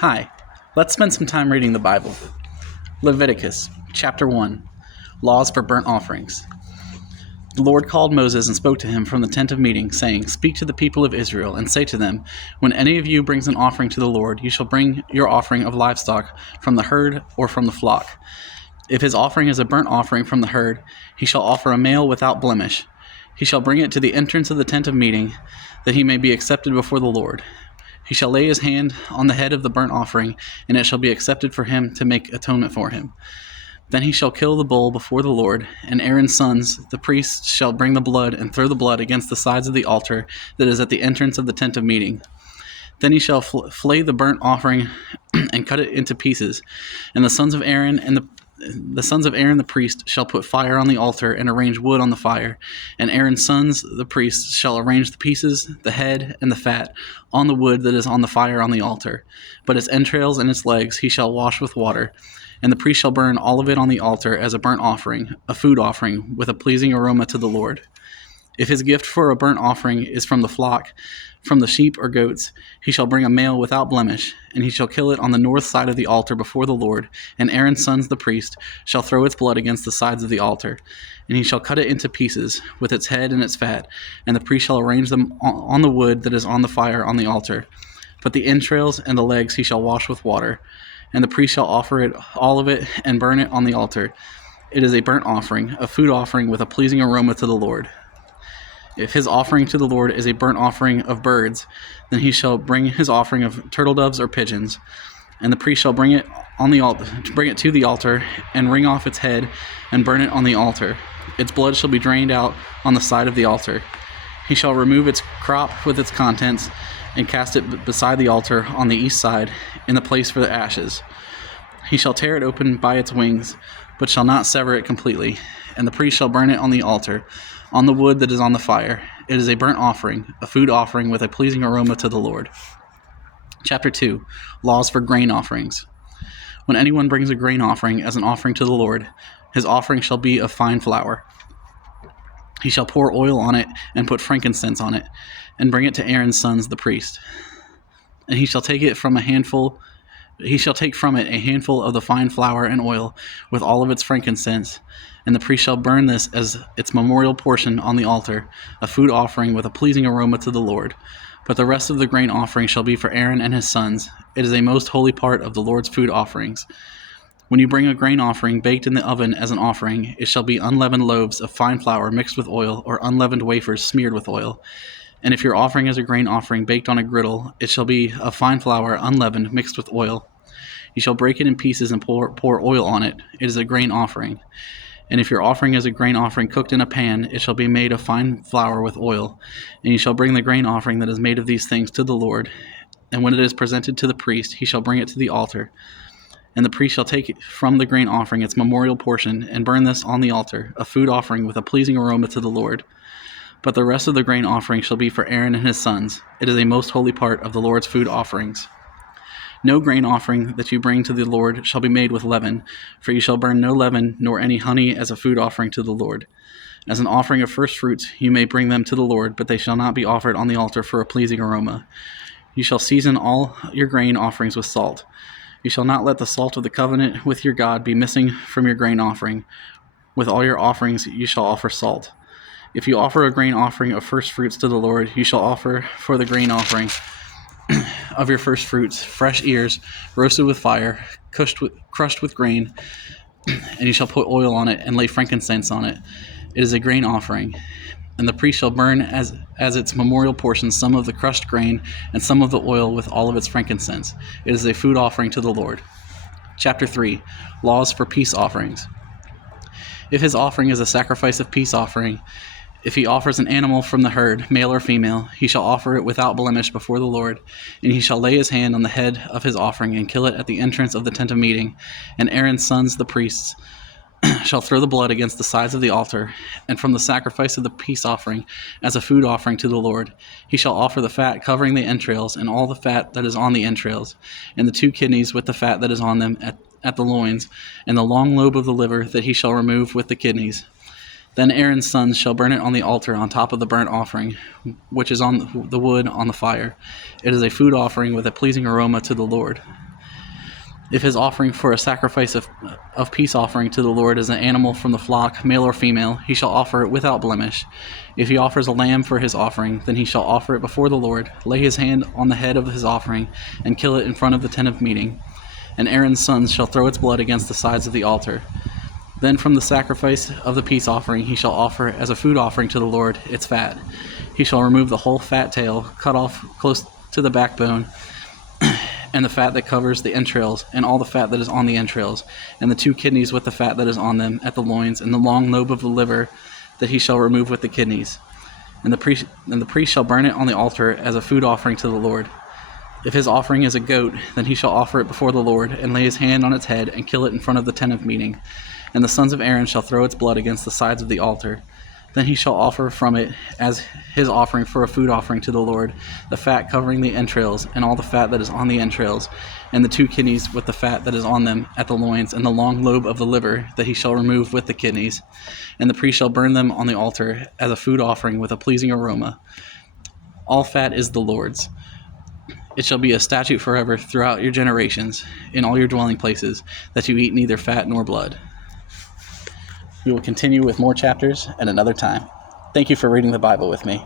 Hi, let's spend some time reading the Bible. Leviticus, chapter 1, Laws for Burnt Offerings. The Lord called Moses and spoke to him from the tent of meeting, saying, Speak to the people of Israel, and say to them, When any of you brings an offering to the Lord, you shall bring your offering of livestock from the herd or from the flock. If his offering is a burnt offering from the herd, he shall offer a male without blemish. He shall bring it to the entrance of the tent of meeting, that he may be accepted before the Lord. He shall lay his hand on the head of the burnt offering, and it shall be accepted for him to make atonement for him. Then he shall kill the bull before the Lord, and Aaron's sons, the priests, shall bring the blood and throw the blood against the sides of the altar that is at the entrance of the tent of meeting. Then he shall flay the burnt offering and cut it into pieces, and the sons of Aaron the priest shall put fire on the altar and arrange wood on the fire, and Aaron's sons the priests shall arrange the pieces, the head, and the fat on the wood that is on the fire on the altar. But its entrails and its legs he shall wash with water, and the priest shall burn all of it on the altar as a burnt offering, a food offering, with a pleasing aroma to the Lord. If his gift for a burnt offering is from the flock, from the sheep or goats, he shall bring a male without blemish, and he shall kill it on the north side of the altar before the Lord, and Aaron's sons the priest shall throw its blood against the sides of the altar, and he shall cut it into pieces, with its head and its fat, and the priest shall arrange them on the wood that is on the fire on the altar. But the entrails and the legs he shall wash with water, and the priest shall offer it, all of it, and burn it on the altar. It is a burnt offering, a food offering with a pleasing aroma to the Lord. If his offering to the Lord is a burnt offering of birds, then he shall bring his offering of turtle doves or pigeons, and the priest shall bring it to the altar, and wring off its head, and burn it on the altar. Its blood shall be drained out on the side of the altar. He shall remove its crop with its contents, and cast it beside the altar on the east side, in the place for the ashes. He shall tear it open by its wings, but shall not sever it completely, and the priest shall burn it on the altar, on the wood that is on the fire. It is a burnt offering, a food offering with a pleasing aroma to the Lord. Chapter 2, Laws for Grain Offerings. When anyone brings a grain offering as an offering to the Lord, his offering shall be of fine flour. He shall pour oil on it and put frankincense on it, and bring it to Aaron's sons the priest. And he shall take from it a handful of the fine flour and oil, with all of its frankincense, and the priest shall burn this as its memorial portion on the altar, a food offering with a pleasing aroma to the Lord. But the rest of the grain offering shall be for Aaron and his sons. It is a most holy part of the Lord's food offerings. When you bring a grain offering baked in the oven as an offering, it shall be unleavened loaves of fine flour mixed with oil, or unleavened wafers smeared with oil. And if your offering is a grain offering baked on a griddle, it shall be of fine flour unleavened mixed with oil. You shall break it in pieces and pour oil on it. It is a grain offering. And if your offering is a grain offering cooked in a pan, it shall be made of fine flour with oil. And you shall bring the grain offering that is made of these things to the Lord. And when it is presented to the priest, he shall bring it to the altar. And the priest shall take from the grain offering its memorial portion, and burn this on the altar, a food offering with a pleasing aroma to the Lord. But the rest of the grain offering shall be for Aaron and his sons. It is a most holy part of the Lord's food offerings. No grain offering that you bring to the Lord shall be made with leaven, for you shall burn no leaven nor any honey as a food offering to the Lord. As an offering of first fruits you may bring them to the Lord, but they shall not be offered on the altar for a pleasing aroma. You shall season all your grain offerings with salt. You shall not let the salt of the covenant with your God be missing from your grain offering. With all your offerings you shall offer salt. If you offer a grain offering of first fruits to the Lord, you shall offer for the grain offering of your first fruits fresh ears, roasted with fire, crushed with grain, and you shall put oil on it and lay frankincense on it. It is a grain offering. And the priest shall burn as its memorial portion some of the crushed grain and some of the oil with all of its frankincense. It is a food offering to the Lord. Chapter 3, Laws for Peace Offerings. If his offering is a sacrifice of peace offering, if he offers an animal from the herd, male or female, he shall offer it without blemish before the Lord, and he shall lay his hand on the head of his offering and kill it at the entrance of the tent of meeting. And Aaron's sons, the priests, shall throw the blood against the sides of the altar, and from the sacrifice of the peace offering, as a food offering to the Lord, he shall offer the fat covering the entrails, and all the fat that is on the entrails, and the 2 kidneys with the fat that is on them at the loins, and the long lobe of the liver that he shall remove with the kidneys. Then Aaron's sons shall burn it on the altar on top of the burnt offering, which is on the wood on the fire. It is a food offering with a pleasing aroma to the Lord. If his offering for a sacrifice of peace offering to the Lord is an animal from the flock, male or female, he shall offer it without blemish. If he offers a lamb for his offering, then he shall offer it before the Lord, lay his hand on the head of his offering, and kill it in front of the tent of meeting. And Aaron's sons shall throw its blood against the sides of the altar. Then from the sacrifice of the peace offering he shall offer as a food offering to the Lord its fat. He shall remove the whole fat tail, cut off close to the backbone, and the fat that covers the entrails, and all the fat that is on the entrails, and the 2 kidneys with the fat that is on them at the loins, and the long lobe of the liver that he shall remove with the kidneys. And the priest shall burn it on the altar as a food offering to the Lord. If his offering is a goat, then he shall offer it before the Lord, and lay his hand on its head, and kill it in front of the tent of meeting. And the sons of Aaron shall throw its blood against the sides of the altar. Then he shall offer from it as his offering for a food offering to the Lord, the fat covering the entrails, and all the fat that is on the entrails, and the 2 kidneys with the fat that is on them at the loins, and the long lobe of the liver that he shall remove with the kidneys. And the priest shall burn them on the altar as a food offering with a pleasing aroma. All fat is the Lord's. It shall be a statute forever throughout your generations, in all your dwelling places, that you eat neither fat nor blood. We will continue with more chapters at another time. Thank you for reading the Bible with me.